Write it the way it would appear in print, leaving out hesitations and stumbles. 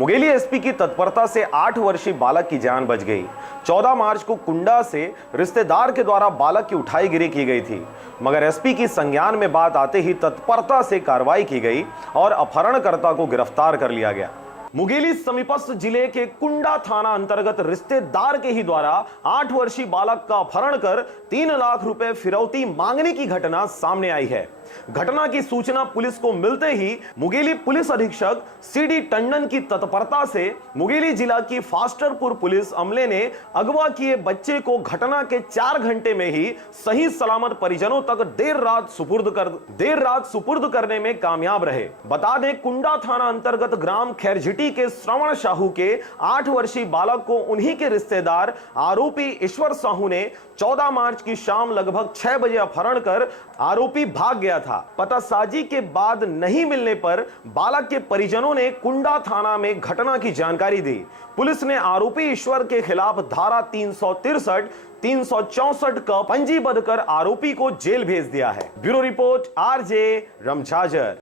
Mungeli SP की तत्परता से 8 वर्षीय बालक की जान बच गई। 14 मार्च को कुंडा से रिश्तेदार के द्वारा बालक की उठाईगिरी की गई थी, मगर एसपी की संज्ञान में बात आते ही तत्परता से कार्रवाई की गई और अपहरणकर्ता को गिरफ्तार कर लिया गया। मुंगेली समीपस्थ जिले के कुंडा थाना अंतर्गत रिश्तेदार के ही द्वारा 8 वर्षीय बालक का अपहरण कर 3 लाख रुपए फिरौती मांगने की घटना सामने आई है। घटना की सूचना पुलिस को मिलते ही मुंगेली पुलिस अधीक्षक सीडी टंडन की तत्परता से मुंगेली जिला की फास्टरपुर पुलिस अमले ने अगवा किए बच्चे को घटना के 4 घंटे में ही सही सलामत परिजनों तक देर रात सुपुर्द करने में कामयाब रहे। बता दें, कुंडा थाना अंतर्गत ग्राम खैरझिटी के श्रवण साहू के 8 वर्षीय बालक को उन्हीं के रिश्तेदार आरोपी ईश्वर साहू ने 14 मार्च की शाम लगभग 6 बजे अपहरण कर आरोपी भाग गया था। पतासाजी के बाद नहीं मिलने पर बालक के परिजनों ने कुंडा थाना में घटना की जानकारी दी। पुलिस ने आरोपी ईश्वर के खिलाफ धारा 363, 364 का पंजीबद्ध कर आरोपी को जेल भेज दिया है। Bureau report RJ रामझाझर।